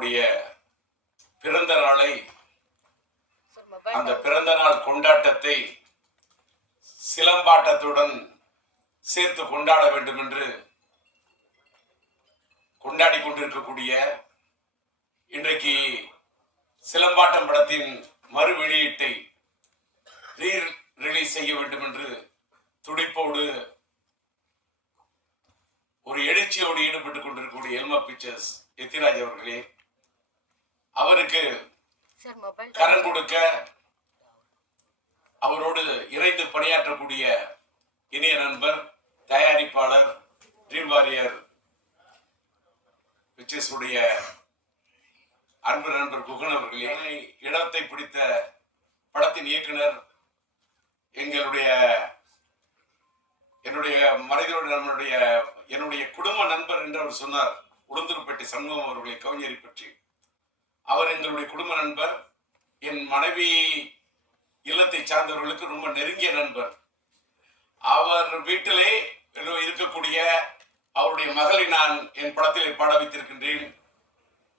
அவர்களுடைய பிறந்த நாளை, அந்த பிறந்த நாள் கொண்டாட்டத்தை சிலம்பாட்டத்துடன் சேர்த்து கொண்டாட வேண்டும் என்று கொண்டாடி கொண்டிருக்கக்கூடிய இன்றைக்கு சிலம்பாட்டம் படத்தின் மறு வெளியீட்டை ரிலீஸ் செய்ய வேண்டும் என்று துடிப்போடு ஒரு எழுச்சியோடு ஈடுபட்டுக் கொண்டிருக்கக்கூடிய எல்மா பிக்சர்ஸ் எத்திராஜ் அவர்களே, அவருக்கு கரம் கொடுக்க அவரோடு இணைந்து பணியாற்றக்கூடிய இனிய நண்பர் தயாரிப்பாளர் ட்ரீம் வாரியர் பிக்சர்ஸ் உடைய அன்பு நண்பர் குகன் அவர்களே, இடத்தை பிடித்த படத்தின் இயக்குனர் என்னுடைய மறைந்தோடு நம்மளுடைய என்னுடைய குடும்ப நண்பர் என்று அவர் சொன்னார். உளுந்தூர்பேட்டை சண்முகம் அவர்களை, கவிஞரை பற்றி. அவர் எங்களுடைய குடும்ப நண்பர், என் மனைவி இல்லத்தை சார்ந்தவர்களுக்கு ரொம்ப நெருங்கிய நண்பர். அவர் வீட்டிலே இருக்கக்கூடிய அவருடைய மகளை நான் என் படத்திலே பாட வைத்திருக்கின்றேன்.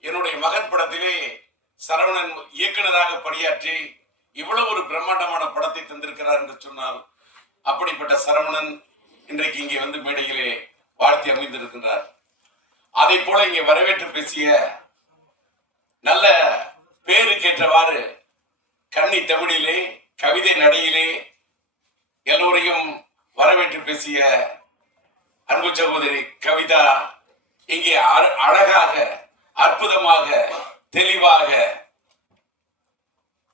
என்னுடைய மகன் படத்திலே சரவணன் இயக்குனராக பணியாற்றி இவ்வளவு ஒரு பிரம்மாண்டமான படத்தை தந்திருக்கிறார் என்று சொன்னால், அப்படிப்பட்ட சரவணன் இன்றைக்கு இங்கே வந்து மேடையிலே வாழ்த்தி அமைந்திருக்கின்றார். அதை போல இங்கே வரவேற்று பேசிய, நல்ல பேருக்கேற்றவாறு கன்னி தமிழிலே கவிதை நடையிலே எல்லோரையும் வரவேற்று பேசிய அன்பு சகோதரி கவிதா இங்கே அழகாக, அற்புதமாக, தெளிவாக,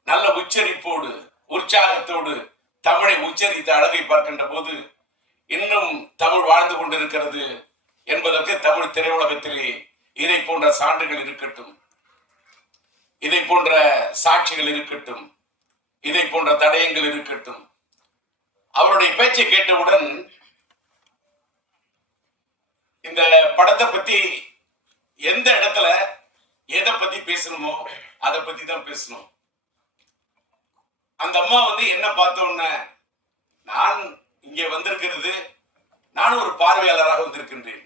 நல்ல உச்சரிப்போடு, உற்சாகத்தோடு தமிழை உச்சரித்த அழகை பார்க்கின்ற போது இன்னும் தமிழ் வாழ்ந்து கொண்டிருக்கிறது என்பதற்கு தமிழ் திரையுலகத்திலே இதை போன்ற சான்றுகள் இருக்கட்டும், இதை போன்ற சாட்சிகள் இருக்கட்டும், இதை போன்ற தடயங்கள் இருக்கட்டும். அவருடைய பேச்சை கேட்டவுடன் இந்த படத்தை பத்தி எந்த இடத்துல எதை பத்தி பேசணுமோ அதை பத்தி தான் பேசணும். அந்த அம்மா வந்து என்ன பார்த்த உடனே, நான் இங்கே வந்திருக்கிறது, நான் ஒரு பார்வையாளராக வந்திருக்கின்றேன்.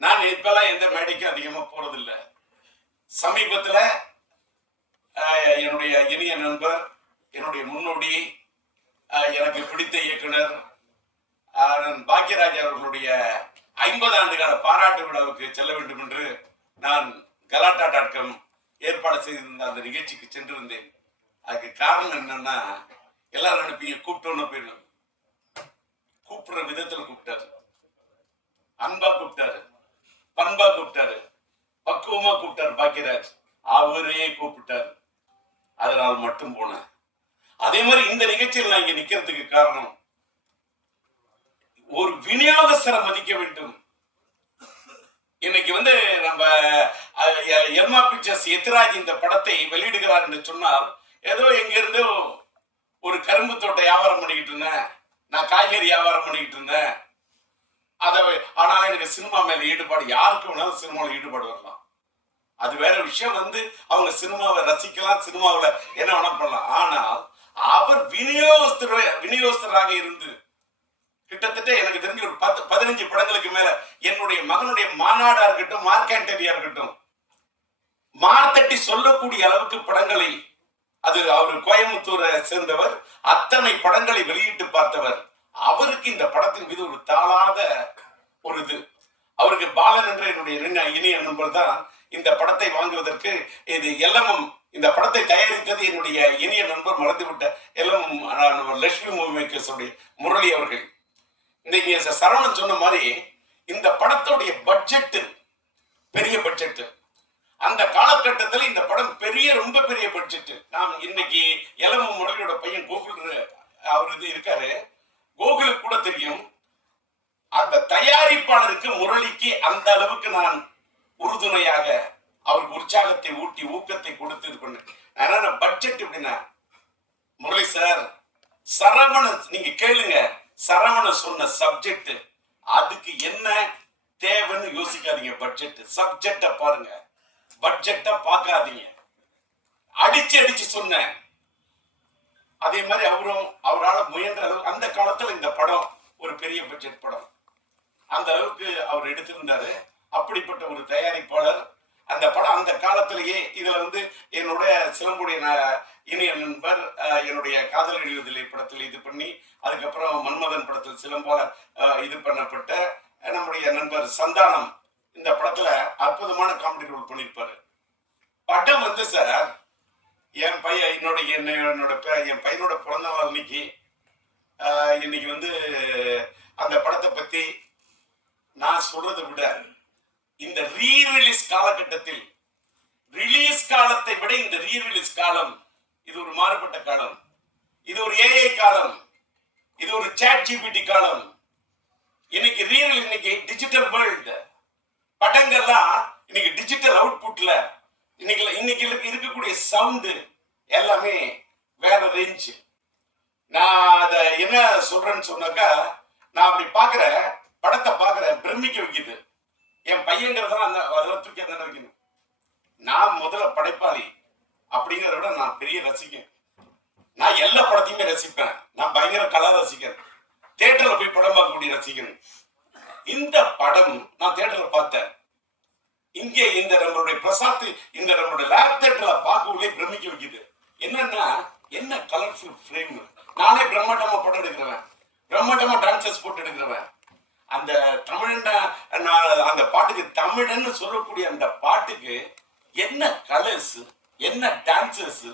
நான் இப்பெல்லாம் எந்த மேடைக்கும் அதிகமா போறதில்லை. சமீபத்துல என்னுடைய இனிய நண்பர், என்னுடைய முன்னோடி, எனக்கு பிடித்த இயக்குனர் பாக்கியராஜ் அவர்களுடைய 50 ஆண்டு கால பாராட்டு விழாவுக்கு செல்ல வேண்டும் என்று நான் கலாட்டா.com ஏற்பாடு செய்திருந்த அந்த நிகழ்ச்சிக்கு சென்றிருந்தேன். அதுக்கு காரணம் என்னன்னா, எல்லாரும் அனுப்பி கூப்பிட்டோன்னு போயிடும். கூப்பிடுற விதத்துல கூப்பிட்டாரு, அன்பா கூப்பிட்டாரு, பண்பா கூப்பிட்டாரு, பக்குவமா கூப்பிட்டாரு பாக்கியராஜ். அவரே கூப்பிட்டாரு, அதனால் மட்டும் போனேன். அதே மாதிரி இந்த நிகழ்ச்சியில் நான் இங்க நிக்கிறதுக்கு காரணம், ஒரு விநியோகஸ்தரை மதிக்க வேண்டும். இன்னைக்கு வந்து நம்ம எல்மா பிக்சர்ஸ் எத்திராஜ் இந்த படத்தை வெளியிடுகிறார் என்று சொன்னால், ஏதோ எங்க இருந்து ஒரு கரும்பு தோட்ட வியாபாரம் பண்ணிக்கிட்டு இருந்தேன், நான் காய்கறி வியாபாரம் பண்ணிக்கிட்டு இருந்தேன், ஆனா எனக்கு சினிமா மேல ஈடுபாடு, யாருக்கு வேணாலும் சினிமாவில் ஈடுபாடு வரலாம், அது வேற விஷயம். வந்து அவங்க சினிமாவை ரசிக்கலாம், சினிமாவில் என்ன வேணா பண்ணலாம். ஆனால் அவர் விநியோகஸ்தராக இருந்து கிட்டத்தட்ட எனக்கு தெரிஞ்சு ஒரு 10-15 படங்களுக்கு மேல, என்னுடைய மகனுடைய மாநாடா இருக்கட்டும், மார்க்கண்டேரியா இருக்கட்டும், மார்த்தட்டி சொல்லக்கூடிய அளவுக்கு படங்களை, அது அவர் கோயம்புத்தூரை சேர்ந்தவர், அத்தனை படங்களை வெளியிட்டு பார்த்தவர். அவருக்கு இந்த படத்தின் மீது ஒரு தாளாத ஒரு இது. அவருக்கு பாலன் என்ற என்னுடைய இனிய நண்பர் தான் இந்த படத்தை வாங்குவதற்கு, இது எல்லாம் இந்த படத்தை தயாரித்தது என்னுடைய இனிய நண்பர், மறந்துவிட்ட எல்லாம் லட்சுமி மூவி மேக்கர்ஸ் முரளி அவர்கள். இந்த சரவணன் சொன்ன மாதிரி இந்த படத்துடைய பட்ஜெட் பெரிய பட்ஜெட். அந்த காலகட்டத்தில் இந்த படம் ரொம்ப பெரிய பட்ஜெட். நாம் இன்னைக்கு எலம முரளியோட பையன் கோகுல், அவர் இருக்காரு, கோகுலுக்கு கூட தெரியும். அந்த தயாரிப்பாளருக்கு முரளிக்கு அந்த அளவுக்கு நான் உறுதுணையாக அவருக்கு உற்சாகத்தை ஊட்டி ஊக்கத்தை கொடுத்து இது பண்ண. பட்ஜெட் எப்படின்னா, முரளி சார், சரவணன் நீங்க கேளுங்க, சரவணன் சொன்ன சப்ஜெக்ட், அதுக்கு என்ன தேவைன்னு யோசிக்காதீங்க. பட்ஜெட் சப்ஜெக்ட பாருங்க, பட்ஜெக்ட பார்க்காதீங்க. அடிச்சு சொன்னேன். அதே மாதிரி அவரால் முயன்ற அளவு அந்த காலத்துல இந்த படம் ஒரு பெரிய பட்ஜெட் படம், அந்த அளவுக்கு அவர் எடுத்திருந்தாரு. அப்படிப்பட்ட ஒரு தயாரிப்பாளர், அந்த படம் அந்த காலத்திலேயே இதுல வந்து என்னுடைய சிலம்புடைய இனிய நண்பர் என்னுடைய காதல் எழுதுதலை படத்தில் இது பண்ணி, அதுக்கப்புறம் மன்மதன் படத்தில் சிலம்பால இது பண்ணப்பட்ட நம்முடைய நண்பர் சந்தானம் இந்த படத்துல அற்புதமான காமெடி ரோல் பண்ணியிருப்பாரு. படம் வந்து சார் என் பையன் என் பையனோட பிறந்த நாள் அன்னைக்கு இன்னைக்கு வந்து அந்த படத்தை பத்தி நான் சொல்றதை விட இந்த ரீரிலீஸ் காலகட்டத்தில் ரிலீஸ் காலத்தை விட இந்த ரீரிலீஸ் காலம் இது ஒரு மாறுபட்ட காலம். இது ஒரு ஏஐ காலம். இது ஒரு சாட் ஜிபிடி காலம். இன்னைக்கு டிஜிட்டல் வேர்ல்டு. படங்கள்லாம் இன்னைக்கு டிஜிட்டல் அவுட்புட்ல இன்னைக்கு இருக்கக்கூடிய சவுண்டு எல்லாமே வேற ரேஞ்ச். நான் அதை என்ன சொல்றேன்னு சொன்னாக்கா, நான் அப்படி பாக்குறேன், படத்தை பாக்குறேன், பிரமிக்க வைக்குது. என் பையங்கிறதெல்லாம் அதெல்லாம் தூக்கி அந்த வைக்கணும். நான் முதல்ல படைப்பாளி அப்படிங்கிறத விட நான் பெரிய ரசிகன். நான் எல்லா படத்தையுமே ரசிப்பேன். நான் பயங்கர கலா ரசிகன். தியேட்டர்ல போய் படம் பார்க்கக்கூடிய ரசிகன். இந்த படம் நான் தியேட்டர்ல பார்த்தேன். இங்கே இந்த நம்மளுடைய பிரசாத் இந்த நம்மளுடைய லேப் தியேட்டர்ல பார்க்கவே பிரமிக்க வைக்குது. என்னன்னா என்ன கலர்ஃபுல் ஃப்ரேம். நானே பிரம்மாண்டமா படம் எடுக்கிறவன், பிரம்மாண்டமா டான்சஸ் போட்டு எடுக்கிறவன். அந்த தமிழ் அந்த பாட்டுக்கு தமிழன்னு சொல்லக்கூடிய அந்த பாட்டுக்கு என்ன கலர்ஸ், என்ன டான்சஸ்,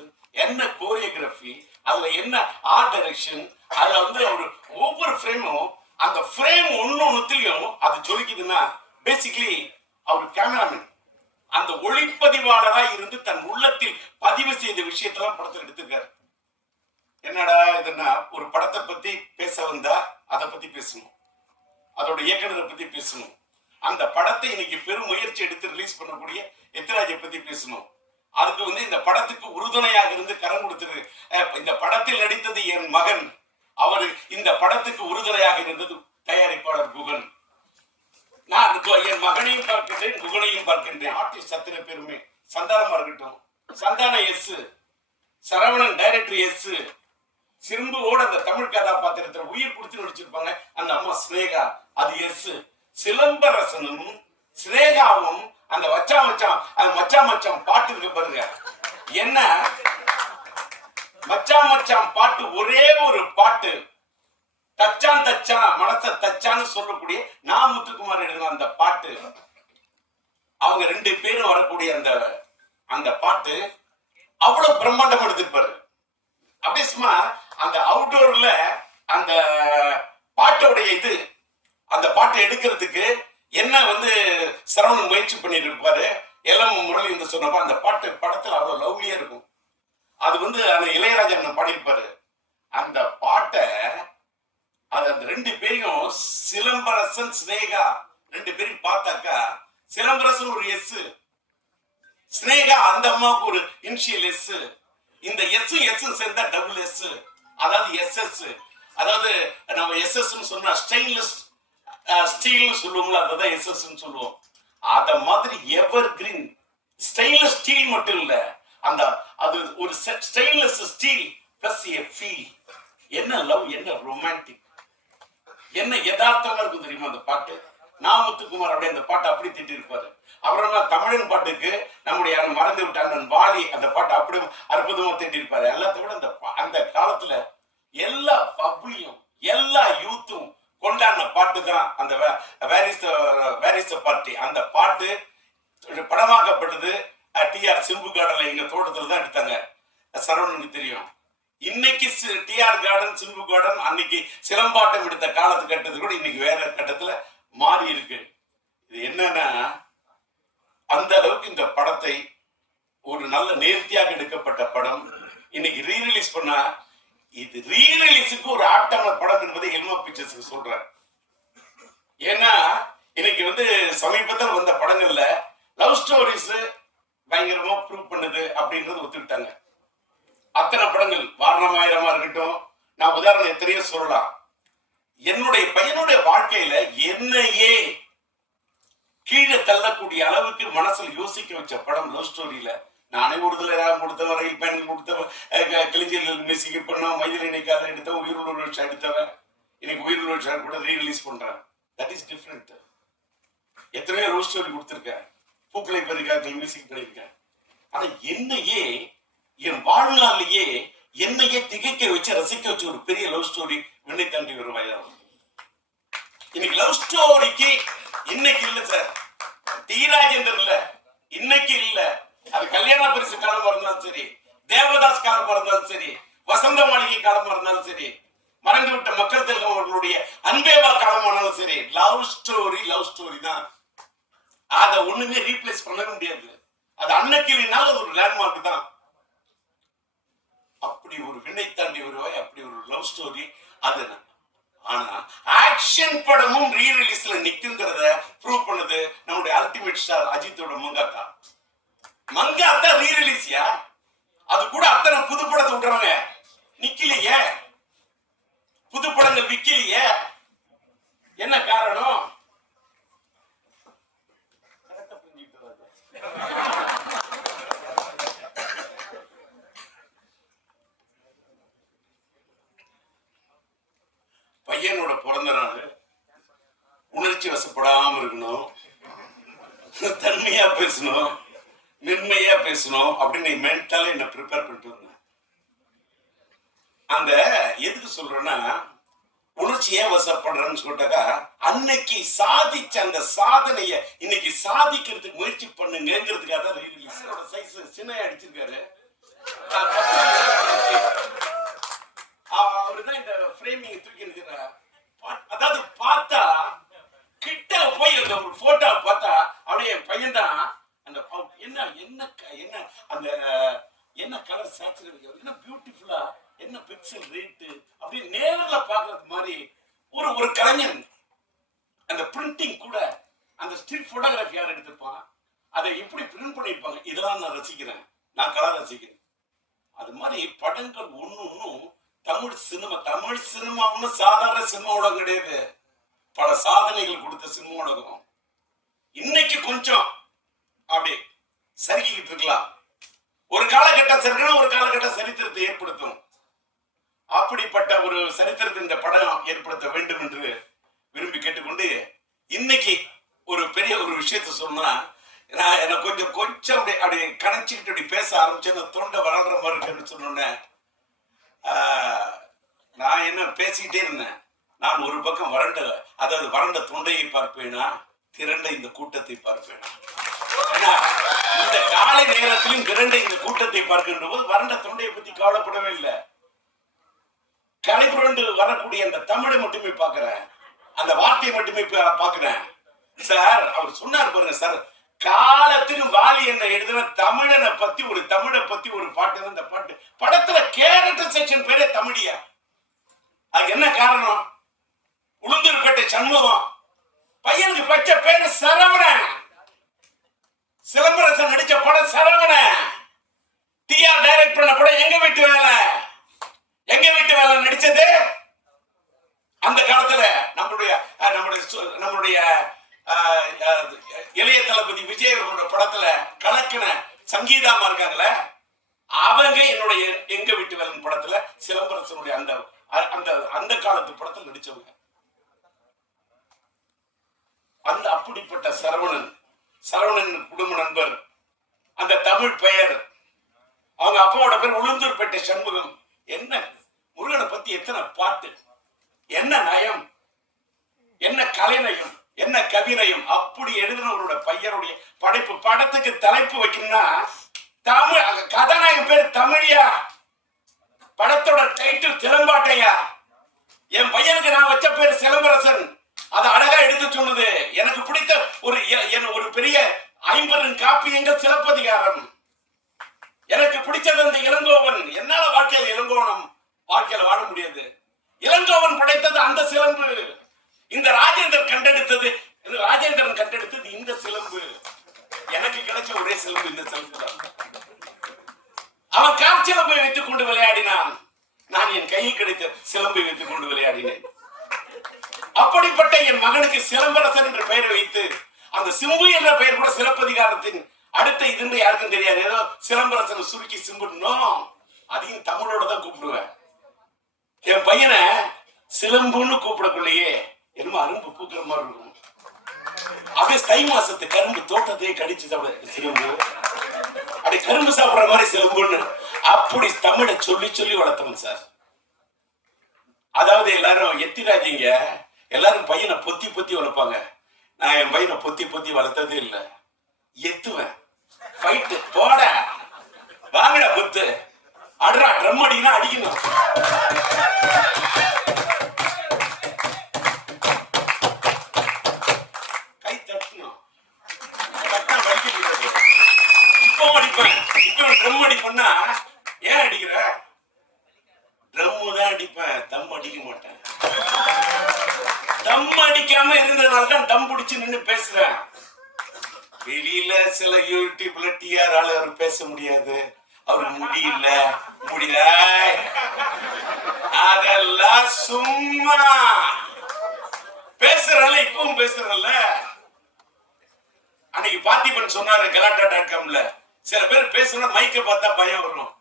என்ன கோரியோகிராஃபி, அதுல என்ன ஆர்ட் டைரக்ஷன், அதுல வந்து ஒரு ஒவ்வொரு ஃப்ரேமும் அந்த ஃப்ரேம் ஒன்னொன்னுத்திலையும் அது சொல்லிக்குதுன்னா பேசிக்கலி அவர் கேமராமேன் அந்த ஒளிப்பதிவாளரா இருந்து தன் உள்ளத்தில் பதிவு செய்த விஷயத்தெல்லாம் படத்தில் எடுத்திருக்காரு. என்னடா இதுன்னா, ஒரு படத்தை பத்தி பேச வந்தா அதை பத்தி பேசணும், அதோட இயக்குனரை பத்தி பேசணும், அந்த படத்தை இன்னைக்கு பெரும் முயற்சி எடுத்து ரிலீஸ் பண்ணக்கூடிய எத்திராஜை பத்தி பேசணும். அதுக்கு வந்து இந்த படத்துக்கு உறுதுணையாக இருந்து கரம் கொடுத்தது, இந்த படத்தில் நடித்தது என் மகன், அவர் இந்த படத்துக்கு உறுதுணையாக இருந்தது தயாரிப்பாளர் குகன். நான் என் மகனையும் பார்க்கின்றேன், குகனையும் பார்க்கின்றேன். ஆர்டிஸ்ட் அத்தனை பேருமே, சந்தானமா இருக்கட்டும், சந்தானம் எஸ், சரவணன் டைரக்டர் எஸ், சிம்புவோட அந்த தமிழ் கதாபாத்திரத்துல உயிர் கொடுத்து நடிச்சிருப்பாங்க அந்த அம்மா ஸ்னேகா, அது எஸ். சிலம்பரசனும் ஸ்னேகாவும் அந்த மச்சான் மச்சான் பாட்டு இருக்கு பாருங்க. என்ன மச்சான் பாட்டு, ஒரே ஒரு பாட்டு, தச்சான் மனச தச்சான்னு சொல்லக்கூடிய நான் முத்துக்குமார் எழுதின அந்த பாட்டு, அவங்க ரெண்டு பேரும் வரக்கூடிய அந்த பாட்டு அவ்வளவு பிரம்மாண்டம் எடுத்திருப்பாரு. அப்படியே சும்மா அந்த அவுட்டோர்ல அந்த பாட்டோடைய இது, அந்த பாட்டை எடுக்கிறதுக்கு என்ன வந்து சரவணன் முயற்சி பண்ணிட்டு இருப்பாரு. எல்லாம் முரளி வந்து சொன்னப்ப அந்த பாட்டு படத்துல அவ்வளவு லவ்லியா இருக்கும். அது வந்து அந்த இளையராஜா பாடியிருப்பாரு. அந்த பாட்டை அந்த ரெண்டு பேரையும் சிலம்பரசன் ஸ்னேகா ரெண்டு பேரையும் பார்த்தாக்கா, சிலம்பரசன் ஒரு எஸ், ஸ்னேகா அந்த அம்மாவுக்கு ஒரு இனிஷியல் எஸ், இந்த எஸ் சேர்ந்தா டபுள் எஸ், அதாவது எஸ்எஸ், அதாவது நம்ம எஸ்எஸ் சொன்னா ஸ்டெயின்லெஸ் ஸ்டீல் சொல்லுவோம்ல, அதுதான் எஸ்எஸ் சொல்லுவோம். அத மாதிரி எவர் கிரீன் ஸ்டெயின்லெஸ் ஸ்டீல் மட்டும் இல்ல, அந்த அது ஒரு ஸ்டெயின்லெஸ் ஸ்டீல் பிளஸ் எ ஃபீல். என்ன லவ், என்ன ரொமான்டிக், என்ன யதார்த்தமா இருக்கும் தெரியுமா அந்த பாட்டு. நாமுத்துக்குமார் அப்படியே அந்த பாட்டை அப்படி திட்டி இருப்பாரு. அப்புறமா தமிழன் பாட்டுக்கு நம்முடைய மறந்து விட்டாங்க வாலி அந்த பாட்டு அப்படியே அற்புதமா திட்டி இருப்பாரு. எல்லாத்த விட அந்த காலத்துல எல்லா பப்ளியும் எல்லா யூத்தும் கொண்டாடின பாட்டு தான் அந்த வேரிஸ் பார்ட்டி. அந்த பாட்டு படமாக்கப்பட்டது டிஆர் சிம்பு கார்டன்ல எங்க தோட்டத்துல தான் எடுத்தாங்க. சரவணனுக்கு தெரியும். இன்னைக்கு டிஆர் கார்டன் சிம்பு கார்டன் அன்னைக்கு சிலம்பாட்டம் எடுத்த காலத்து கட்டது கூட இன்னைக்கு வேற கட்டத்துல மாறி இருக்கு. இது என்னன்னா, அந்த அளவுக்கு இந்த படத்தை ஒரு நல்ல நேர்த்தியாக எடுக்கப்பட்ட படம் இன்னைக்கு ரீரிலீஸ் பண்ணா, இது ரீரிலீஸுக்கு ஒரு ஆப்டான படம் என்பதை எல்மா பிக்சர்ஸ் சொல்றேன். ஏன்னா இன்னைக்கு வந்து சமீபத்தில் வந்த படங்கள்ல லவ் ஸ்டோரிஸ் பயங்கரமா ப்ரூவ் பண்ணுது அப்படின்றது ஒத்துக்கிட்டாங்க. அத்தனை படங்கள் வாரணமாயிரமா இருக்கட்டும், நான் உதாரணம் எத்தனையோ சொல்லலாம். என்னுடைய பையனுடைய வாழ்க்கையில என்னையே கீழே தள்ளக்கூடிய அளவுக்கு மனசுல யோசிக்க வச்ச படம் லவ் ஸ்டோரியில. நானே ஒருதலை கொடுத்தவன், ரயில் பயணம் கொடுத்தவன், கிளிஞ்சல் மியூசிக் பண்ணவன், மயிலை நினைக்காத எடுத்தவன், உயிருள்ள வருஷம் எடுத்தவன், இன்னைக்கு உயிருள்ள வருஷம் கூட ரீரிலீஸ் பண்றேன். That is different. எத்தனையோ லவ் ஸ்டோரி கொடுத்துருக்கேன். பூக்களை பெருக்காக்கள் மியூசிக் பண்ணியிருக்கேன். ஆனா என்னையே என் வாழ்நாளிலேயே என்னையே திகைக்க வச்சு ரசிக்க வச்சு ஒரு பெரிய லவ் ஸ்டோரி வெண்ணை தாண்டி வருவாயா. இன்னைக்கு லவ் ஸ்டோரிக்கு இன்னைக்கு இல்ல சார், டி ராஜேந்தர் இல்ல, இன்னைக்கு இல்ல. அது கல்யாண பரிசு காலமா இருந்தாலும் சரி, தேவதாஸ் காலமா இருந்தாலும் சரி, வசந்த மாளிகை காலமா இருந்தாலும் சரி, மறந்து விட்ட மக்கள் திலகம் அவர்களுடைய அன்பேவா காலமானாலும் சரி, லவ் ஸ்டோரி தான். அதை ஒண்ணுமே ரீப்ளேஸ் பண்ணவே முடியாது. அது அன்னைக்கு இல்லைனாலும் அது ஒரு லேண்ட்மார்க் தான். அப்படி ஒரு விண்ணை தாண்டி வருவாய், அப்படி ஒரு லவ் ஸ்டோரி அது. ஆனா ஆக்ஷன் படமும் ரீ ரிலீஸ்ல நிக்குங்கிறத ப்ரூவ் பண்ணது நம்முடைய அல்டிமேட் ஸ்டார் அஜித்தோட மங்காத்தா ரீ ரிலீஸ்யா. அது கூட அத்தனை புது படத்தை விட்டுறாங்க, நிக்கலையே, புது படங்கள் விக்கலையே. என்ன காரணம்? பையனோட பிறந்த நாள், உணர்ச்சி வசப்படாம இருக்கணும், தன்மையா பேசணும், மென்மையா பேசணும் அப்படின்னு மென்டலா என்ன ப்ரிப்பேர் பண்ணிட்டு வந்தேன். அந்த எதுக்கு சொல்றேன்னா, உணர்ச்சியே வசப்படுறேன்னு சொல்லிட்டாக்கா அன்னைக்கு சாதிச்ச அந்த சாதனைய இன்னைக்கு சாதிக்கிறதுக்கு முயற்சி பண்ணுங்கிறதுக்காக தான் ரிலீஸ். சைஸ் சின்ன அடிச்சிருக்காரு அவருதான் இந்த ஃப்ரேமிங் தூக்கி இருக்கிறார். அதாவது பார்த்தா கிட்ட போய் அந்த ஒரு போட்டோ பார்த்தா அப்படியே பையன் தான் அந்த என்ன என்ன என்ன அந்த என்ன கலர் சேச்சுரேட், என்ன பியூட்டிஃபுல்லா, என்ன பிக்சல் ரேட்டு அப்படி நேர்ல பாக்குறது மாதிரி ஒரு கலைஞன். அந்த பிரிண்டிங் கூட, அந்த ஸ்டில் போட்டோகிராஃபி யார் எடுத்திருப்பான், அதை எப்படி பிரிண்ட் பண்ணிருப்பாங்க, இதெல்லாம் நான் ரசிக்கிறேன், நான் கலர் ரசிக்கிறேன். அது மாதிரி படங்கள் ஒன்னும் தமிழ் சினிமா ஒன்னும் சாதாரண சினிமா உலகம் கிடையாது. பல சாதனைகள் கொடுத்த சினிமா உலகம். இன்னைக்கு கொஞ்சம் அப்படி சரிக்கிட்டு இருக்கலாம். ஒரு காலகட்டம் சரிக்கணும், ஒரு காலகட்டம் சரித்திரத்தை ஏற்படுத்தும். அப்படிப்பட்ட ஒரு சரித்திரத்தை இந்த படம் ஏற்படுத்த வேண்டும் என்று விரும்பி கேட்டுக்கொண்டு, இன்னைக்கு ஒரு பெரிய ஒரு விஷயத்த சொன்னா, நான் எனக்கு கொஞ்சம் அப்படி கணச்சிக்கிட்டு அப்படி பேச ஆரம்பிச்சேன். தொண்டை வளர்ற மாதிரி இருக்குன்னு சொன்னோன்னே நான் என்ன பேசிக்கிட்டே இருந்தேன். நான் ஒரு பக்கம் வறண்ட தொண்டையை பார்ப்பேனா, திரண்ட இந்த கூட்டத்தை பார்ப்பேனா. இந்த காலை நேரத்திலும் திரண்ட இந்த கூட்டத்தை பார்க்கின்ற போது வறண்ட தொண்டையை பத்தி கவலைப்படவே இல்லை. கலைப்புரண்டு வரக்கூடிய அந்த தமிழை மட்டுமே பார்க்கிறேன், அந்த வார்த்தையை மட்டுமே பார்க்கிறேன். சார் அவர் சொன்னார் பாருங்க சார், காலத்துக்கு வாலி என்ன எழுதுன தமிழனை பத்தி ஒரு பாட்டு. அந்த பாட்டு படத்துல கேரக்டர் செக்ஷன் பேரே தமிழியா. அது என்ன காரணம்? உளுந்தூர்பேட்டை சண்முகம் பையனுக்கு பச்சை பேரு சரவணன். சிலம்பரசன் நடிச்ச படம் சரவணன். டிஆர் டைரக்ட் பண்ண படம் எங்க வீட்டு வேலை நடிச்சது. அந்த காலத்துல நம்முடைய இளைய தளபதி விஜய் அவர்களோட படத்துல கலக்கின சங்கீதாமா இருக்காங்களே, அவங்க என்னுடைய எங்க வீட்டு வேலை படத்துல சிலம்பரசனுடைய அந்த காலத்து படத்தில் நடிச்சவங்க. அந்த அப்படிப்பட்ட சரவணன் குடும்ப நண்பர், அந்த தமிழ் பெயர், அவங்க அப்பாவோட பேர் உளுந்தூர்பேட்டை சண்முகம். என்ன முருகனை பத்தி எத்தனை பாட்டு, என்ன நயம், என்ன கலைநயம், என்ன கவிநயம். அப்படி எழுதினவரோட பையனுடைய படைப்பு. படத்துக்கு தலைப்பு வைக்கணும்னா தமிழ், கதாநாயகன் பேர் தமிழியா, படத்தோட டைட்டில் சிலம்பாட்டையா. என் பையனுக்கு நான் வச்ச பேர் சிலம்பரசன். அதை அழகா எடுத்து சொன்னது. எனக்கு பிடித்த ஒரு பெரிய 50 காப்பியங்கள் சிலப்பதிகாரம். எனக்கு பிடிச்சது அந்த இளங்கோவன். என்னால வாழ்க்கையில வாழ முடியாது. இளங்கோவன் படைத்தது அந்த சிலம்பு. இந்த ராஜேந்திரன் கண்டெடுத்தது இந்த சிலம்பு. எனக்கு கிடைச்ச ஒரே சிலம்பு இந்த சிலம்பு தான். அவன் காற்சிலம்பை வைத்துக் கொண்டு விளையாடினான், நான் என் கையில் கிடைத்த சிலம்பை வைத்துக் கொண்டு விளையாடினேன். அப்படிப்பட்ட என் மகனுக்கு சிலம்பரசன் என்ற பெயரை வைத்து, அந்த சிம்பு என்ற பெயர் கூட சிலப்பதிகாரத்தின் அடுத்த இதுன்னு யாருக்கும் தெரியாது. ஏதோ சிலம்பரசன் சுருக்கி சிம்புனோ, அதையும் தமிழோட தான் கூப்பிடுவேன். என் பையனை சிலம்புன்னு கூப்பிடக்குள்ளேயே என்னமோ அரும்பு பூக்கிற மாதிரி இருக்கும். அப்படியே தை மாசத்து கரும்பு தோட்டத்தையே கடிச்சு சாப்பிட சிலம்பு, அப்படி கரும்பு சாப்பிடுற மாதிரி சிலம்புன்னு அப்படி தமிழை சொல்லி சொல்லி வளர்த்தவன் சார். அதாவது எல்லாரும் எத்திராஜிங்க எல்லாரும் பையனை பொத்தி பொத்தி வளர்ப்பாங்க. நான் என் பையனை பொத்தி பொத்தி வளர்த்ததே இல்லை. எத்துவேன், ஃபைட்டு போட வாங்கடா குத்து, அடுறா ட்ரம் அடிக்கணும் அடிக்கணும். கை தட்டணும், தட்டா வலிக்க முடியாது. இப்போ அடிப்பேன், இப்போ ட்ரம் அடிப்பேன்னா ஏன் அடிக்கிற? ட்ரம்மு தான் அடிப்பேன், தம் அடிக்க மாட்டேன். தம் அடிக்காம இருந்ததுனால தான் தம் பிடிச்சு நின்று பேசுறேன். வெளியில சில யூடியூப்ல டிஆர் அவர் பேச முடியாது, அவருக்கு முடியல அதெல்லாம் சும்மா பேசுறல. இப்பவும் பேசுறல. அன்னைக்கு பார்த்திபன் சொன்னாரு கலாட்டா.comல, சில பேர் பேசுனா மைக்க பார்த்தா பயம் வரும்,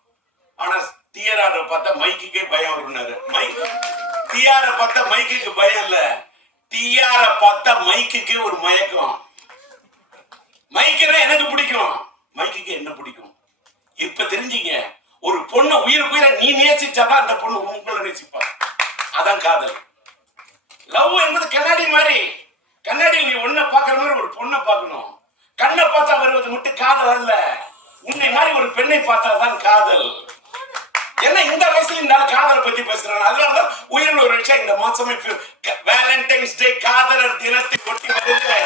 ஆனா டிஆர் பார்த்தா மைக்குக்கே பயம் வரும்னாரு. டிஆர் பார்த்தா மைக்குக்கு பயம் இல்ல, டிஆர் பார்த்தா மைக்குக்கே ஒரு மயக்கம். மைக்குனா எனக்கு பிடிக்கும், மைக்குக்கு என்ன பிடிக்கும்? இப்ப தெரிஞ்சீங்க, ஒரு பொண்ணை உயிரை நீ நேசிச்சாதான் அந்த பொண்ணு உங்களை நேசிப்பா. அதான் காதல். லவ் என்பது கண்ணாடி மாதிரி. கண்ணாடியில் நீ ஒன்ன பாக்குற மாதிரி ஒரு பொண்ணை பார்க்கணும். கண்ணை பார்த்தா வருவது மட்டும் காதல் அல்ல, உன்னை மாதிரி ஒரு பெண்ணை பார்த்தாதான் காதல். ஏன்னா இந்த வயசுல இந்த காதலை பத்தி பேசுறாங்க. அதனாலதான் உயிரில் ஒரு விஷயம் இந்த மாசமே வேலண்டைன்ஸ் டே காதலர் தினத்தை ஒட்டி வருது.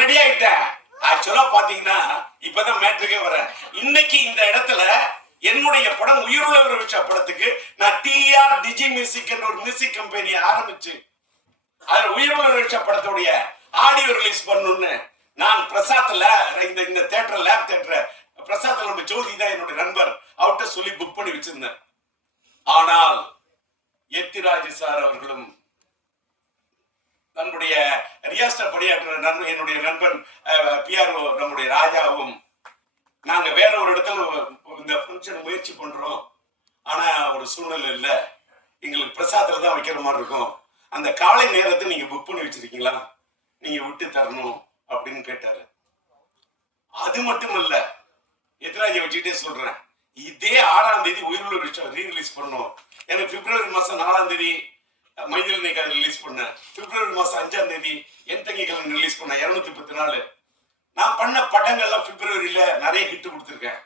ரெடி ஆயிட்டேன். ஆக்சுவலா பாத்தீங்கன்னா இப்பதான் மேட்ருக்கே வரேன். இன்னைக்கு இந்த இடத்துல என்னுடைய படம் உயிருள்ள ஒரு விஷயம் படத்துக்கு நான் டிஆர் டிஜி மியூசிக் என்ற ஒரு மியூசிக் கம்பெனியை ஆரம்பிச்சு அதுல உயிருள்ள ஒரு விஷயம் படத்துடைய ஆடியோ ரிலீஸ் பண்ணணும்னு நான் பிரசாத்ல இந்த தியேட்டர் லேப் தியேட்டர் பிரசாத்ல நம்ம ஜோதி தான் என்னுடைய நண்பர், அவர்கிட்ட சொல்லி புக் பண்ணி வச்சிருந்தேன். ஆனால் எத்திராஜ் சார் அவர்களும் நம்முடைய ரியாஸ்டர் பணியாற்ற என்னுடைய நண்பன் பிஆர்ஓ நம்முடைய ராஜாவும் நாங்க வேற ஒரு இடத்துல இந்த ஃபங்க்ஷன் முயற்சி பண்றோம், ஆனா ஒரு சூழ்நிலை இல்ல, எங்களுக்கு பிரசாதத்துல தான் வைக்கிற மாதிரி இருக்கும், அந்த காலை நேரத்தை நீங்க புக் பண்ணி வச்சிருக்கீங்களா, நீங்க விட்டு தரணும் அப்படின்னு கேட்டாரு. அது மட்டும் இல்ல, எத்திராஜை வச்சுக்கிட்டே சொல்றேன், இதே 6ஆம் தேதி உயிருள்ள விஷயம் ரீரிலீஸ் பண்ணோம். எனக்கு பிப்ரவரி மாசம் 4ஆம் தேதி மைதில் நீக்காக ரிலீஸ் பண்ண, பிப்ரவரி மாசம் 5ஆம் தேதி என் தங்கிகள் ரிலீஸ் பண்ண 210 நான் பண்ண படங்கள்லாம் பிப்ரவரியில நிறைய ஹிட் கொடுத்துருக்கேன்.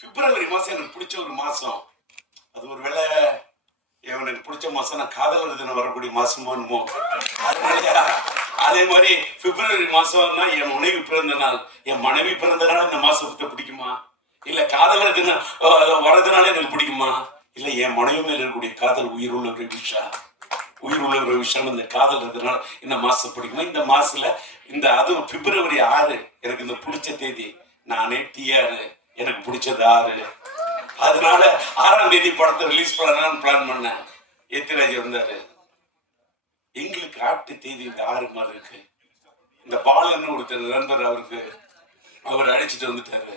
பிப்ரவரி மாசம் எனக்கு பிடிச்ச ஒரு மாசம். அது ஒரு வேளை எனக்கு பிடிச்ச மாசம் நான் காதலர் தினம் வரக்கூடிய மாசமோ. அதே மாதிரி பிப்ரவரி மாசம்னா என் மனைவி பிறந்த நாள். என் மனைவி பிறந்த நாள் இந்த மாசத்தை பிடிக்குமா? இல்ல காதலர் தினம் வரதுனால எனக்கு பிடிக்குமா? இல்ல என் மனைவி மேல இருக்கக்கூடிய காதல் உயிருள்ள ஒரு விஷயம், உயிருள்ள ஒரு விஷயம் இந்த காதல் இருக்கிறதுனால இந்த மாசம் பிடிக்குமா? இந்த மாசத்துல இந்த அதுவும் பிப்ரவரி 6 எனக்கு இந்த பிடிச்ச தேதி. நானே டிஆர் எனக்கு பிடிச்சது 6, அதனால 6ஆம் தேதி படத்தை ரிலீஸ் பண்ணலாம்னு பிளான் பண்ணேன். எத்திராஜ் வந்தாரு. எங்களுக்கு ஆட்டு தேதி இந்த 6 மாதிரி இருக்கு. இந்த பாலன்னு ஒருத்தர் நண்பர், அவருக்கு அவர் அழைச்சிட்டு வந்துட்டாரு.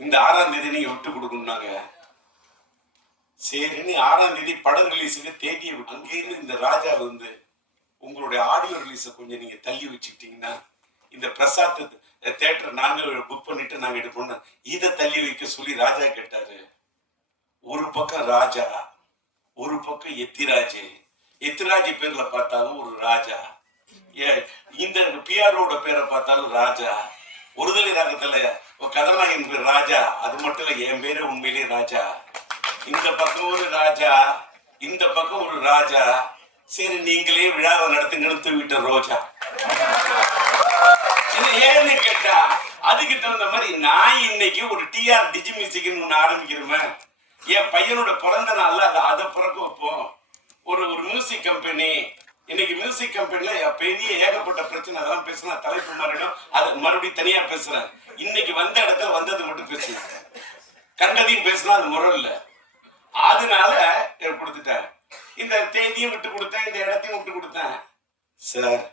இந்த 6ஆம் தேதி நீங்க விட்டு கொடுக்கணும்னாங்க. சரின்னு 6ஆம் தேதி படம் ரிலீஸுக்கு தேதியை அங்கேயிருந்து இந்த ராஜா வந்து உங்களுடைய ஆடியோ ரிலீஸை கொஞ்சம் நீங்க தள்ளி வச்சுக்கிட்டீங்கன்னா இந்த பிரசாத் தியேட்டர் நாங்க புக் பண்ணிட்டு நாங்க இது பண்ணோம், இதை தள்ளி வைக்க சொல்லி ராஜா கேட்டாரு. ஒரு பக்கம் ராஜா, ஒரு பக்கம் எத்திராஜ். எத்திராஜ் பேர்ல பார்த்தாலும் ஒரு ராஜா, இந்த பிஆரோட பேரை பார்த்தாலும் ராஜா. ஒருதலை ராகத்துல கதாநாயகன் பேர் ராஜா, அது மட்டும் இல்ல என் பேரு உண்மையிலேயே ராஜா. இந்த பக்கம் ஒரு ராஜா, இந்த பக்கம் ஒரு ராஜா. சரி நீங்களே விழாவை நடத்துங்கன்னு தூவிட்ட ரோஜா. ஏன்னு கேட்டா அதுக்கு தகுந்த மாதிரி நான் இன்னைக்கு ஒரு டிஆர் டிஜி மியூசிக்னு ஒண்ணு ஆரம்பிக்கிறேன். என் பையனோட பிறந்த நாள்ல அதை பிறக்க வைப்போம். ஒரு மியூசிக் கம்பெனி. இன்னைக்கு மியூசிக் கம்பெனில பெரிய ஏகப்பட்ட பிரச்சனை, அதெல்லாம் பேசினா தலைப்பு மாறிடும், அது மறுபடியும் தனியா பேசுறேன். இன்னைக்கு வந்த இடத்துல வந்தது மட்டும் பேசுறேன், கண்டதையும் பேசினா அது முறை இல்லை. அதனால கொடுத்துட்டேன். இந்த தேதியும் விட்டு கொடுத்தேன், இந்த இடத்தையும் விட்டு கொடுத்தேன். சார்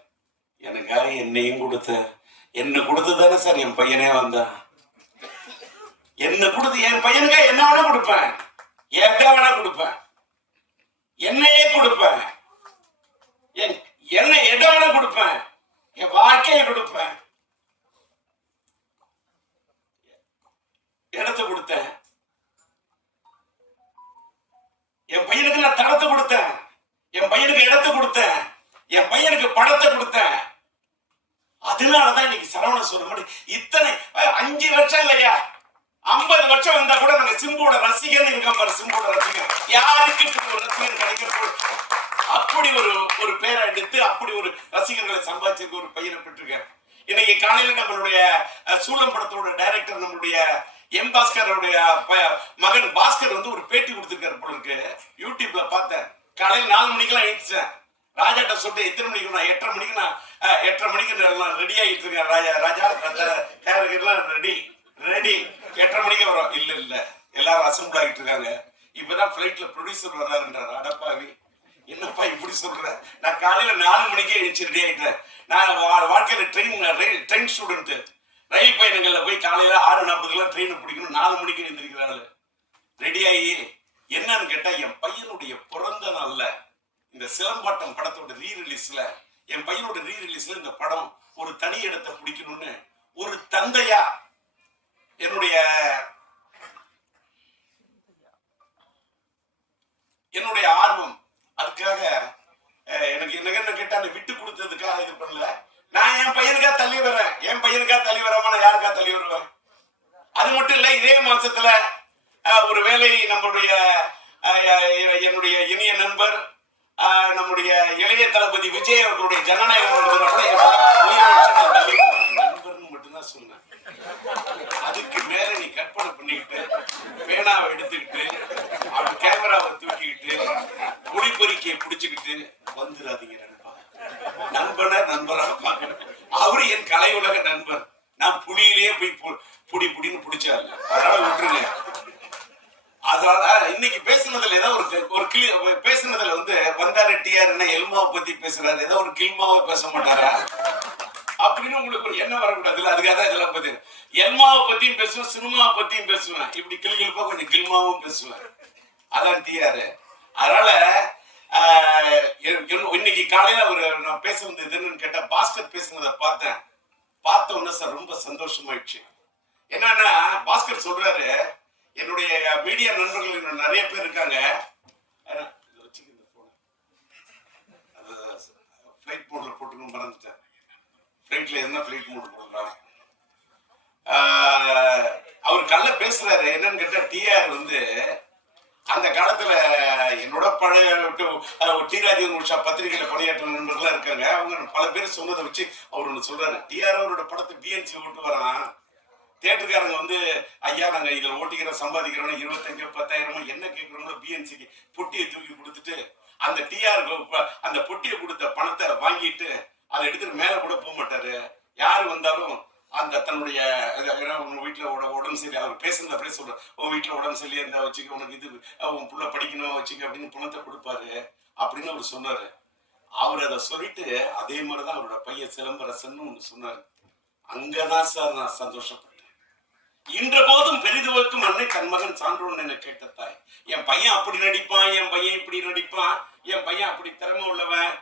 எனக்காக என்னையும் கொடுத்தேன். என்ன கொடுத்து தானே சார் என் பையனே வந்தான். என்ன கொடுத்து என் பையனுக்காக என்ன வேணா கொடுப்பேன், எதை வேணா கொடுப்பேன், என்னையே கொடுப்பேன். என்ன இடம்னு கொடுப்பேன், என் வாழ்க்கையை கொடுப்பேன். இடத்தை கொடுத்தேன், என் பையனுக்கு நான் தடத்தை கொடுத்தேன், என் பையனுக்கு இடத்தை கொடுத்தேன், என் பையனுக்கு படத்தை கொடுத்தேன். அதனாலதான் இன்னைக்கு சரவண சொல்ற மாதிரி இத்தனை 5 வருஷம் இல்லையா, 50 வருஷம் வந்தா கூட நாங்க சிம்புவோட ரசிகர் இருக்கோம் பாரு. சிம்புவோட ரசிகர் யாருக்கு ஒரு ரசிகர் கிடைக்க, அப்படி ஒரு பேரை எடுத்து அப்படி ஒரு ரசிகர்களை சம்பாதிச்சிருக்க ஒரு பையனை பெற்றிருக்காரு. இன்னைக்கு காலையில நம்மளுடைய சூலம் படத்தோட டைரக்டர் நம்மளுடைய எம் பாஸ்கரோடைய மகன் பாஸ்கர் வந்து ஒரு பேட்டி கொடுத்திருக்காரு போல இருக்கு. யூடியூப்ல பார்த்தேன். காலையில் 4 மணிக்கெல்லாம் எழுந்துச்சேன். ராஜாட்ட சொல்லிட்டு எத்தனை மணிக்கு, நான் 8:30 மணிக்கு, நான் 8:30 மணிக்கு ரெடி ஆகிட்டு இருக்கேன். ராஜா கேரக்டர்லாம் ரெடி 8:30 மணிக்கு வரும். இல்ல எல்லாரும் அசம்பிள் ஆகிட்டு இருக்காங்க. இப்பதான் பிளைட்ல ப்ரொடியூசர் வர்றாருன்றார். அடப்பாவி, என்னப்பா இப்படி சொல்ற? நான் காலையில 4 மணிக்கே எழுந்து ரெடி ஆயிட்டேன். நான் வாழ்க்கையில ட்ரெயின் ஸ்டூடெண்ட். ரயில் பயணங்கள்ல போய் காலையில 6:40 ட்ரெயின் பிடிக்கணும். 4 மணிக்கு எழுந்திருக்கிறாள். ரெடி ஆகி என்னன்னு கேட்டா, என் பையனுடைய பிறந்த நாள்ல இந்த சிலம்பாட்டம் படத்தோட ரீரிலீஸ்ல, என் பையனோட ரீரிலீஸ்ல இந்த படம் ஒரு தனி இடத்தை பிடிக்கணும்னு ஒரு தந்தையா என்னுடைய ஆர்வம். அதுக்காக எனக்கு என்ன கேட்டா, அந்த விட்டு கொடுத்ததுக்காக இது பண்ணல. நான் என் பையனுக்கா தள்ளி வரேன். என் பையனுக்கா தள்ளி வராம நான் யாருக்கா தள்ளி வருவேன்? அது மட்டும் இல்ல, இதே மாசத்துல ஒரு வேளை நம்மளுடைய என்னுடைய இனிய நண்பர் நம்முடைய இளைய தளபதி விஜய் அவர்களுடைய ஜனநாயகம் நண்பர்னு மட்டும்தான் சொன்னேன். அதுக்கு மேல நீ கற்பனை பண்ணிக்கிட்டு பேனாவை எடுத்துக்கிட்டு அப்படி கேமராவை தூக்கிக்கிட்டு குடிப்பொறிக்கையை பிடிச்சுக்கிட்டு வந்துடாதீங்க. நண்பரா பாக்குறேன். அவரு என் கலை உலக நண்பர். நான் புலியிலேயே போய் புடின்னு பிடிச்சாரு. அதனால விட்டுருங்க. அதனால இன்னைக்கு பேசுனதுல ஏதோ ஒரு பேசுனதுல வந்து வந்தாரு டிஆர் என்ன எல்மாவை பத்தி பேசுறாரு, ஏதோ ஒரு கில்மாவை பேச மாட்டாரா அப்படின்னு உங்களுக்கு ஒரு எண்ணம் வரக்கூடாதுல்ல. அதுக்காக தான் இதெல்லாம் பத்தி எல்மாவை பத்தியும் பேசுவேன், சினிமாவை பத்தியும் பேசுவேன், இப்படி கிளிப்பா கொஞ்சம் கில்மாவும் பேசுவேன். அதான் டிஆர். அதனால இன்னைக்கு காலையில நான் பேச வந்தது என்னன்னு கேட்டா, பாஸ்கர் பேசுனதை பார்த்த உடனே சார் ரொம்ப சந்தோஷமாயிடுச்சு. என்னன்னா, பாஸ்கர் சொல்றாரு, என்னுடைய மீடியா நண்பர்கள் நிறைய பேர் இருக்காங்க. ஃபிளைட் மோட்ல போட்டுக்கணும் மறந்துட்டேன். ஃபிளைட்ல என்ன ஃபிளைட் மோட் போடுறாங்க. அவர் கல்ல பேசுறாரு. என்னன்னு கேட்டா, டிஆர் வந்து அந்த காலத்துல என்னோட பழைய டி ராஜேந்திரன் உஷா பத்திரிகையில பணியாற்ற நண்பர்களா இருக்காங்க. அவங்க பல பேர் சொன்னதை வச்சு அவர் ஒண்ணு சொல்றாரு. டிஆர் அவரோட படத்தை பிஎன்சி ஓட்டு வரான். தியேட்டருக்காரங்க வந்து, ஐயா நாங்க இதுல ஓட்டிக்கிறோம், சம்பாதிக்கிறோம், 25 10,000 என்ன கேட்கிறோம்னோ பிஎன்சிக்கு பொட்டியை தூக்கி கொடுத்துட்டு, அந்த டிஆர் அந்த பொட்டியை கொடுத்த பணத்தை வாங்கிட்டு அதை எடுத்துட்டு மேல கூட போக மாட்டாரு. யாரு வந்தாலும் அந்த தன்னுடைய உங்க வீட்டுல உடம்பு சரி, அவர் பேசுறது அப்படியே சொல்ற, உன் வீட்டுல உடம்பு சரியா இருந்தா வச்சுக்க, உனக்கு இது உன் புள்ள படிக்கணும் வச்சுக்க அப்படின்னு பணத்தை கொடுப்பாரு அப்படின்னு அவர் சொன்னாரு. அவர் அதை சொல்லிட்டு அதே மாதிரிதான் அவரோட பையன் சிலம்பரசன் ஒண்ணு சொன்னாரு. அங்கதான் சார் நான் சந்தோஷப்பட்டேன். இன்ற போதும் பெரிதுவக்கும் அன்னை தன் மகன் சான்றோன் என கேட்ட தாய். என் பையன் அப்படி நடிப்பான், என் பையன் இப்படி நடிப்பான், என் பையன் அப்படி திறமை உள்ளவன்,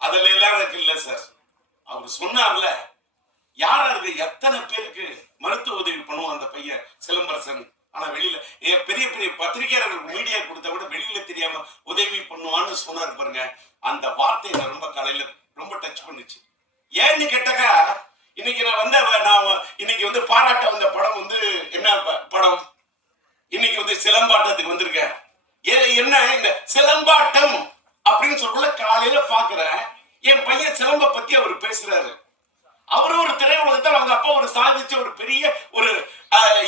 அதுல எல்லாம் எனக்கு இல்ல சார். அவர் சொன்னார்ல, யாராருக்கு எத்தனை பேருக்கு மருத்துவ உதவி பண்ணுவோம் அந்த பையன் சிலம்பரசன். ஆனா வெளியில பெரிய பெரிய பத்திரிகையாளர்கள் மீடியா கொடுத்த விட வெளியில தெரியாம உதவி பண்ணுவான்னு சொன்னாரு பாருங்க. அந்த வார்த்தை நான் ரொம்ப காலையில ரொம்ப டச் பண்ணுச்சு. ஏன்னு கேட்டாக்கா, இன்னைக்கு இன்னைக்கு வந்து பாராட்ட வந்த படம் வந்து என்ன படம்? இன்னைக்கு வந்து சிலம்பாட்டத்துக்கு வந்திருக்கேன். என்ன இந்த சிலம்பாட்டம் அப்படின்னு சொல்ல காலையில பாக்குறேன். என் பையன் சிலம்ப பத்தி அவர் பேசுறாரு. அவரு ஒரு திரையுலகத்தில் அவங்க அப்பா ஒரு சாதிச்ச ஒரு பெரிய ஒரு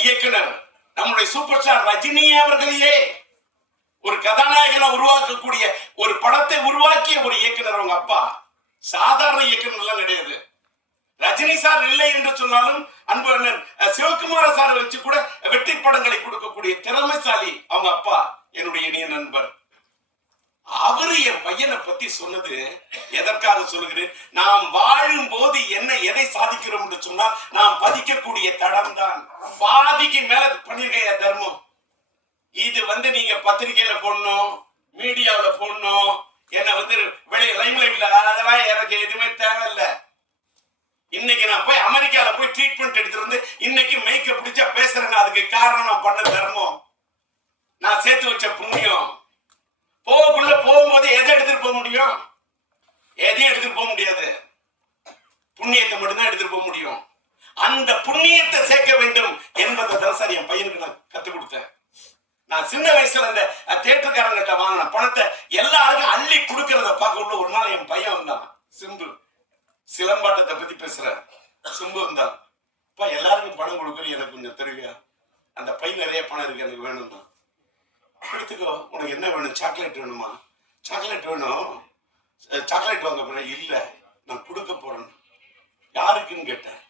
இயக்குனர். நம்முடைய சூப்பர் ஸ்டார் ரஜினி அவர்களையே ஒரு கதாநாயகனை உருவாக்கக்கூடிய ஒரு படத்தை உருவாக்கிய ஒரு இயக்குனர் அவங்க அப்பா. சாதாரண இயக்குனர் எல்லாம் கிடையாது. ரஜினி சார் இல்லை என்று சொன்னாலும் அன்பு அண்ணன் சிவகுமார சாரை வச்சு கூட வெற்றி படங்களை கொடுக்கக்கூடிய திறமைசாலி அவங்க அப்பா, என்னுடைய இனிய நண்பர். அவரு என் பையனை பத்தி சொன்னது எதற்காக சொல்லுகிறேன்? நாம் வாழும் போது எதை சாதிக்கிறோம் என்று சொன்னால், நாம் பதிக்கக்கூடிய தடம் தான். பாதிக்கு மேல பண்ணிருக்க தர்மம். இது வந்து நீங்க பத்திரிகையில போடணும், மீடியாவில போடணும், என்ன வந்து லைம்லைட்ல அதெல்லாம் எனக்கு எதுவுமே தேவையில்லை. இன்னைக்கு நான் போய் அமெரிக்கால போய் ட்ரீட்மெண்ட் எடுத்துட்டு வந்து இன்னைக்கு மைக்க பிடிச்சா பேசுறேங்க. அதுக்கு காரணம் நான் பண்ண தர்மம், நான் சேர்த்து வச்ச புண்ணியம். போகும்போது எதை எடுத்துட்டு போக முடியும்? எதையும் எடுத்துட்டு போக முடியாது. புண்ணியத்தை மட்டும்தான் எடுத்துட்டு போக முடியும். அந்த புண்ணியத்தை சேர்க்க வேண்டும் என்பதை தான் சார் என் பையனுக்கு நான் கத்துக் கொடுத்தேன். நான் சின்ன வயசுல அந்த தேட்டருக்காரங்கிட்ட வாங்கின பணத்தை எல்லாருக்கும் அள்ளி கொடுக்கறத பார்க்க ஒரு நாள் என் பையன் வந்தான். சிம்பு, சிலம்பாட்டத்தை பத்தி பேசுற சிம்பு வந்தான். அப்பா எல்லாருக்கும் பணம் கொடுக்குறது எனக்கு கொஞ்சம் தெரியா? அந்த பை நிறைய பணம் இருக்கு, எனக்கு வேணும்னா எடுத்துக்கோ. உனக்கு என்ன வேணும்? சாக்லேட் வேணுமா? சாக்லேட் வேணும். சாக்லேட் வாங்க போறேன். இல்ல, நான் கொடுக்க போறேன். யாருக்குன்னு கேட்டேன்.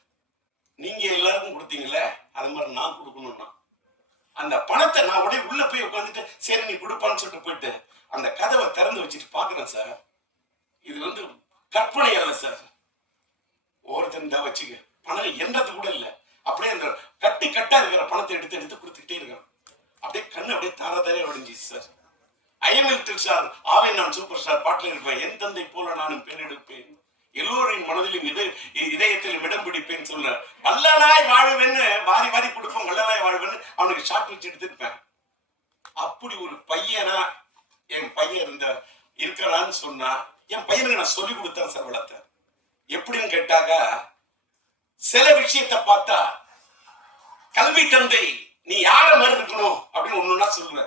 நீங்க எல்லாருக்கும் கொடுத்தீங்களே, அது மாதிரி நான் கொடுக்கணும்னா அந்த பணத்தை நான் உடனே உள்ள போய் உட்காந்துட்டு சரி நீ கொடுப்பான்னு சொல்லிட்டு போயிட்டு அந்த கதவை திறந்து வச்சுட்டு பாக்குறேன் சார். இது வந்து கற்பனை அல்ல சார். ஒருத்தன் தான் வச்சுக்க, பணம் என்றது கூட இல்லை. அப்படியே அந்த கட்டா இருக்கிற பணத்தை எடுத்து எடுத்து கொடுத்துக்கிட்டே இருக்கிறேன். அப்படியே கண்ணு அப்படியே தாரே உடைஞ்சிச்சு சார். ஐஎம்எல் சார், ஆவே நான் சூப்பர் ஸ்டார் பாட்டில் இருப்பேன். என் தந்தை போல நானும் பேர் எடுப்பேன், எல்லோரின் மனதிலும் இதயத்திலும் இடம் பிடிப்பேன்னு சொல்ற. வல்லலாய் வாழ்வேன்னு வாரி வாரி கொடுப்போம். வல்லலாய் வாழ்வேன்னு அவனுக்கு ஷார்ட் வச்சு எடுத்துருப்பேன். அப்படி ஒரு பையனா என் பையன் இருக்கிறான்னு சொன்னா என் பையனுக்கு நான் சொல்லி கொடுத்தேன் சார், வளர்த்தேன். எப்படின்னு கேட்டாக்க, சில விஷயத்தை பார்த்தா கல்வி தந்தை நீ யார மாதிரி இருக்கணும் அப்படின்னு ஒண்ணுன்னா சொல்ற.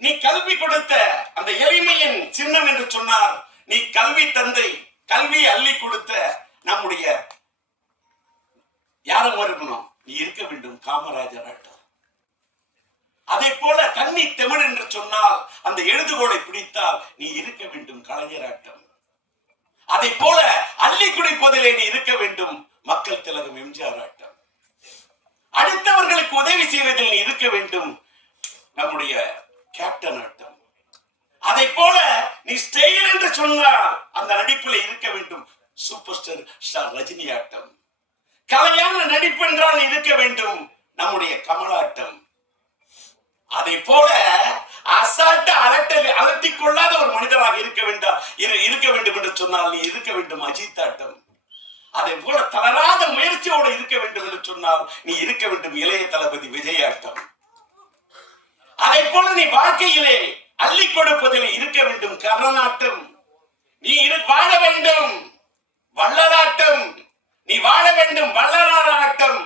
நீ கல்வி கொடுத்த அந்த எளிமையின் சின்னம் என்று சொன்னார். நீ கல்வி தந்தை, கல்வி அள்ளி கொடுத்த நம்முடைய யார மாதிரி இருக்கணும்? நீ இருக்க வேண்டும் காமராஜர் ஆட்டம். அதை போல கன்னி தமிழ் என்று சொன்னால் அந்த எழுதுகோளை பிடித்தால் நீ இருக்க வேண்டும் கலைஞர் ஆட்டம். அதை போல அள்ளி குடிப்பதிலே நீ இருக்க வேண்டும் மக்கள் திலகம் எம்ஜிஆர் ஆட்டம். அடுத்தவர்களுக்கு உதவி செய்வதில் நீ இருக்க வேண்டும் நம்முடைய கேப்டன் ஆட்டம். அதை போல நீ ஸ்டைல் என்று சொன்னால் அந்த நடிப்பில் இருக்க வேண்டும் சூப்பர் ஸ்டார் ரஜினி ஆட்டம். கலையான நடிப்பு என்றால் இருக்க வேண்டும் நம்முடைய கமலாட்டம். அதை போல அசால்ட்ட அலட்டிக் கொள்ளாத ஒரு மனிதராக இருக்க வேண்டும் என்று சொன்னால் நீ இருக்க வேண்டும் அஜித் ஆட்டம். அதை போல தளராத முயற்சியோடு இருக்க வேண்டும் என்று சொன்னால் நீ இருக்க வேண்டும் இளைய தளபதி விஜய் ஆட்டம். அதை போல நீ வாழ்க்கையிலே அள்ளி கொடுப்பதில் இருக்க வேண்டும் கர்ணனாட்டம். நீ வாழ வேண்டும் வள்ளலாட்டம், நீ வாழ வேண்டும் வள்ளலாட்டம்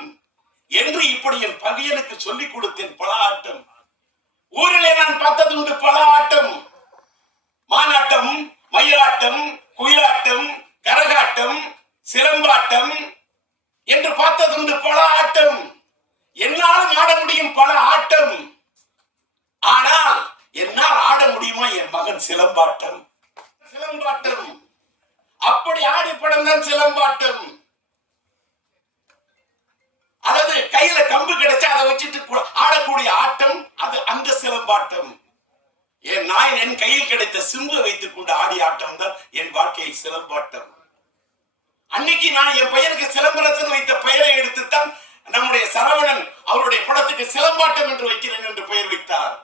என்று இப்படி என் பகையனுக்கு சொல்லிக் கொடுத்தேன். பல ஆட்டம் ஊரிலே நான் பார்த்தது உண்டு. பல ஆட்டம், மானாட்டம், மயிலாட்டம், குயிலாட்டம், கரகாட்டம், சிலம்பாட்டம் என்று பார்த்தது உண்டு. பல ஆட்டம், என்னாலும் ஆட முடியும் பல ஆட்டம். ஆனால் என்னால் ஆட முடியுமா என் மகன் சிலம்பாட்டம்? சிலம்பாட்டம் அப்படி ஆடி படம் தான் சிலம்பாட்டம். அதாவது கையில கம்பு கிடைச்சா அதை வச்சுட்டு ஆடக்கூடிய ஆட்டம், அது அந்த சிலம்பாட்டம். என் கையில் கிடைத்த சிம்பு வைத்துக் கொண்டு ஆடி ஆட்டம் தான் என் வாழ்க்கையில் சிலம்பாட்டம். அன்னைக்கு நான் என் பையனுக்கு சிலம்பரசன் வைத்த பெயரை எடுத்துத்தான் நம்முடைய சரவணன் அவருடைய படத்துக்கு சிலம்பாட்டம் என்று வைக்கிறேன் என்று பெயர் வைத்தார்.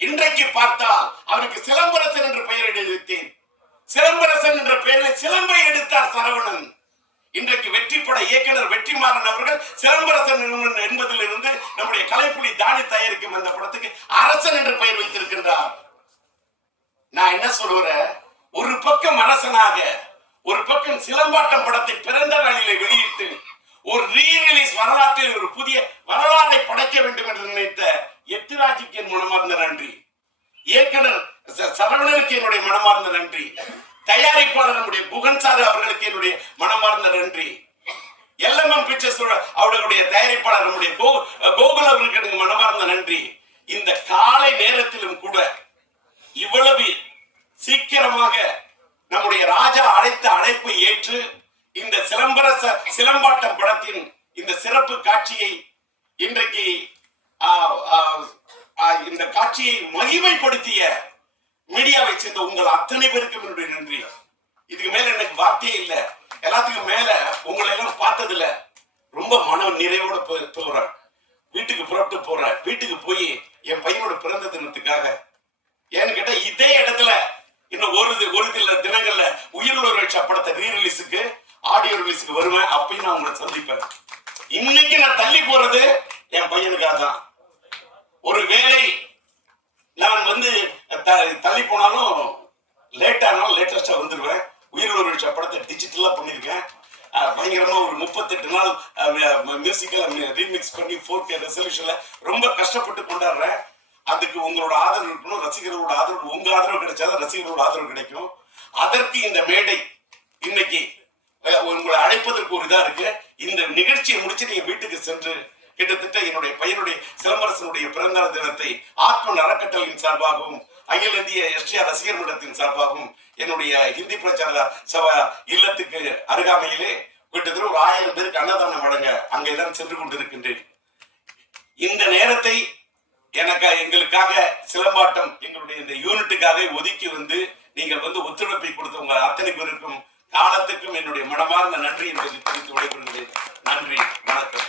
இன்றைக்கு பார்த்தால் அவருக்கு சிலம்பரசன் என்று பெயர் எடுத்தேன். சிலம்பரசன் என்ற பெயரில் சிலம்பை எடுத்தார் சரவணன். இன்றைக்கு வெற்றி பட இயக்குனர் வெற்றிமாறன் அவர்கள் சிலம்பரசன் என்பதிலிருந்து நம்முடைய கலைப்புலி தானி தயாரிக்கும் அந்த படத்துக்கு அரசன் என்று பெயர் வைத்திருக்கின்றார். நான் என்ன சொல்றேன், ஒரு பக்கம் அரசனாக ஒரு பக்கம் சிலம்பாட்டம் படத்தை பிறந்த நாளிலே வெளியிட்டு ஒரு ரீரிலீஸ் வரலாற்றில் ஒரு புதிய வரலாற்றை படைக்க வேண்டும் என்று நினைத்த எத்திராஜுக்கு என் மனமார்ந்த நன்றி. இயக்குனர் சரவணனுக்கு என்னுடைய மனமார்ந்த நன்றி. தயாரிப்பாளர் நம்முடைய புகன் சார் அவர்களுக்கு என்னுடைய மனமார்ந்த நன்றி. எல்எம்எம் பிக்சர்ஸ் அவர்களுடைய தயாரிப்பாளர் நம்முடைய கோகுல் அவர்களுக்கு எனக்கு மனமார்ந்த நன்றி. இந்த காலை நேரத்திலும் கூட இவ்வளவு சீக்கிரமாக நம்முடைய ராஜா அழைத்த அழைப்பை ஏற்று இந்த சிலம்பாட்டம் படத்தின் இந்த சிறப்பு காட்சியை இன்றைக்கு இந்த காட்சியை மகிமைப்படுத்திய மீடியாவை சேர்ந்த உங்கள் அத்தனை பேருக்கும் என்னுடைய நன்றி. இதுக்கு மேல எனக்கு வார்த்தையே இல்லை. எல்லாத்துக்கும் மேல உங்களை எல்லாம் பார்த்ததுல ரொம்ப மன நிறைவோட போறேன். வீட்டுக்கு புறப்பட்டு போறேன். வீட்டுக்கு போய் என் பையனோட பிறந்த தினத்துக்காக ஏன்னு கேட்டா இதே இடத்துல இன்னும் ஒரு சில தினங்கள்ல உயிருள்ள படத்தை ரீரிலீஸுக்கு ஆடியோ ரிலீஸுக்கு வருவேன். அப்பயும் நான் உங்களை சந்திப்பேன். இன்னைக்கு நான் தள்ளி போறது என் பையனுக்காக தான். ஒரு வேலை நான் வந்து தள்ளி போனாலும் லேட் ஆனாலும் லேட்டஸ்டா வந்துருவேன். உயிருள்ள படத்தை டிஜிட்டலா பண்ணிருக்கேன். பயங்கரமா ஒரு 38 நாள் மியூசிக்கல் ரீமிக்ஸ் பண்ணி 4K ரெசல்யூஷன்ல ரொம்ப கஷ்டப்பட்டு கொண்டாடுறேன். அதுக்கு உங்களோட ஆதரவு இருக்கணும். ரசிகர்களோட ஆதரவு, உங்க ஆதரவு கிடைச்சாதான் ரசிகர்களோட ஆதரவு கிடைக்கும். அதற்கு இந்த மேடை இன்னைக்கு உங்களை அழைப்பதற்கு ஒரு இதா இருக்கு. இந்த நிகழ்ச்சியை முடிச்சு நீங்க வீட்டுக்கு சென்று கிட்டத்தட்ட என்னுடைய பையனுடைய சிலம்பரசனுடைய பிறந்தநாள் தினத்தை ஆத்ம அறக்கட்டளையின் சார்பாகவும் அகில இந்திய எஸ்டிஆர் ரசிகர் மன்றத்தின் சார்பாகவும் என்னுடைய ஹிந்தி பிரச்சார சபா இல்லத்துக்கு அருகாமையிலே கிட்டத்தட்ட ஒரு 1000 பேருக்கு அன்னதானம் வழங்க அங்கேதான் சென்று கொண்டிருக்கின்றேன். இந்த நேரத்தை எங்களுக்காக சிலம்பாட்டம் எங்களுடைய இந்த யூனிட்டுக்காக ஒதுக்கி வந்து நீங்கள் வந்து ஒத்துழைப்பை கொடுத்த உங்க அத்தனை பேருக்கும் காலத்துக்கும் என்னுடைய மனமார்ந்த நன்றி என்பதை தெரிவித்து விடைபெறுகிறேன். நன்றி, வணக்கம்.